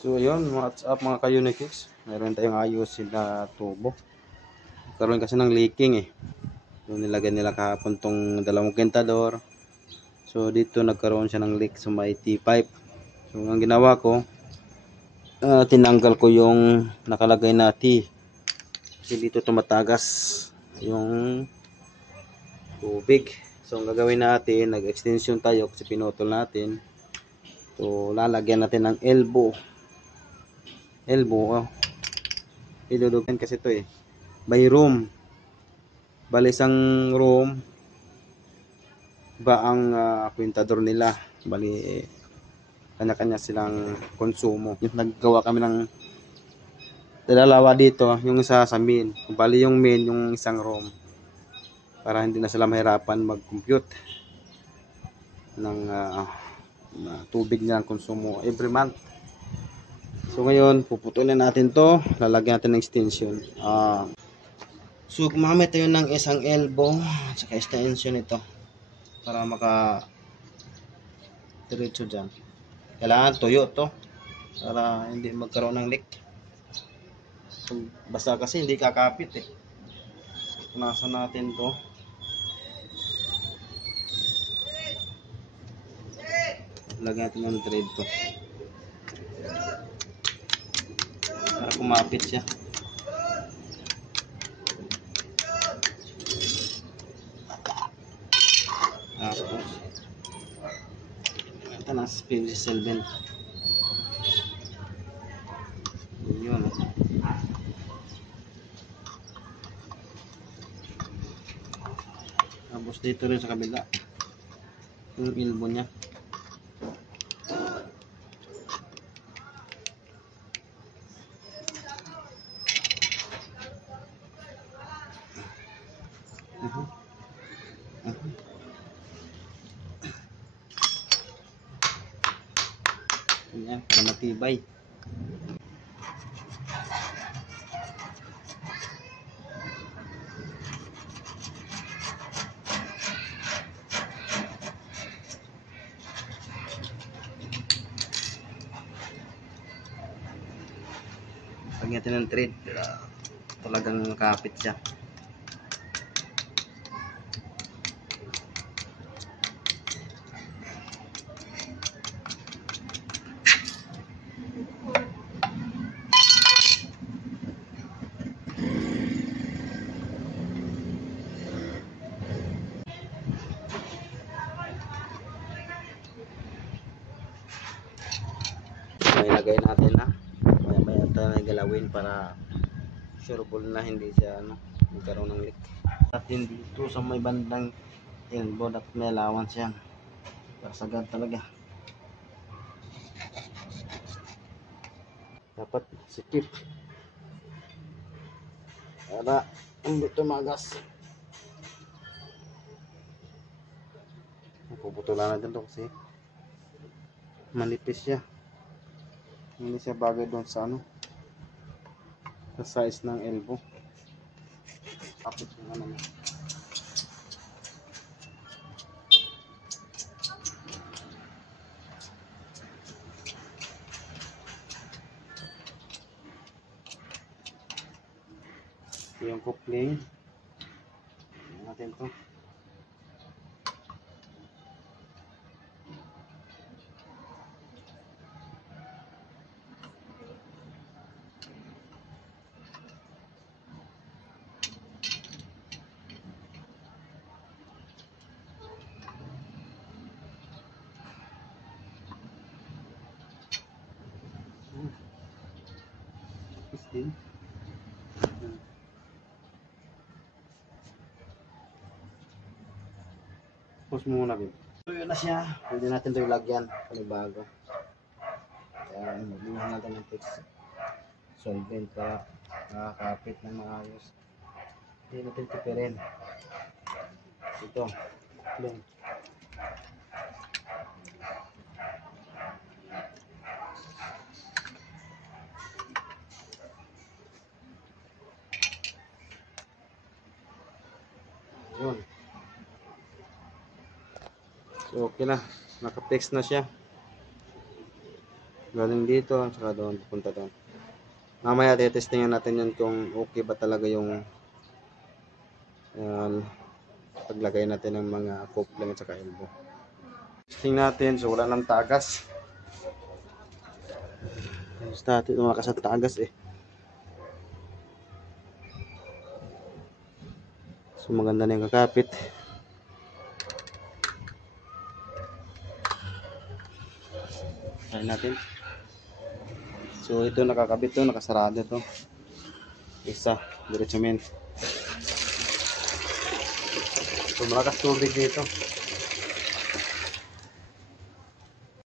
So ayun, what's up mga ka-Unikicks? Meron tayong ayusin na tubo. Karoon kasi ng leaking eh. Yung nilagay nila kahapon tong dalawang kentador. So dito nagkaroon siya ng leak sa may T-pipe. So ang ginawa ko, tinanggal ko yung nakalagay na T. Kasi dito tumatagas yung tubig. So ang gagawin natin, nag-extension tayo kasi pinutol natin. So lalagyan natin ng elbow. Idudugan kasi ito eh. By room. Bali isang room ba ang kwentador nila. Bali kanya-kanya silang konsumo. Yung naggawa kami ng dalawa dito, yung isa sa main. Bali yung main yung isang room. Para hindi na sila mahirapan mag-compute ng tubig nilang konsumo every month. So ngayon, puputulin natin to, lalagyan natin ng extension. So gumamit tayo ng isang elbow at saka extension ito para maka diretso dyan. Kailangan tuyo to para hindi magkaroon ng leak. Basta kasi hindi kakapit eh. Punasan natin to. Lagyan natin ng thread to para kumapit siya. Tapos ito na spindle solvent. Yun. Tapos dito rin sa kabila yung elbow niya. Yan, para matibay. Lagyan natin ng thread para talagang makapit siya. Ilagay natin na maya tayo galawin para sureball na hindi siya magkaroon ng leak. Natin dito sa may bandang elbow dapat may allowance yan para sagad talaga. Dapat sikip para hindi tumagas. Puputulan natin to kasi manipis siya. Hindi siya bagay doon sa sa size ng elbow. Tapos yung niya. Yung coupling natin to. Din. Pause muna din. So yun na siya. Pwede natin ito ilagyan panibago. Kaya magbihan natin ng fix solvent para nakakapit na maayos. Hindi natin tipirin. Ito. Clean. Yun. So okay na. Naka-fix na siya. Galing dito, saka doon, punta doon. Mamaya testingan natin yun kung okay ba talaga yung uh, paglagay natin ng mga coupling at saka elbow. Testing natin, so wala nang tagas. Basta natin malakas at tagas eh. So maganda na yung kakapit. Try natin. So ito nakakabit to, nakasarado to. Isa, diretso men. So malakas tubig dito.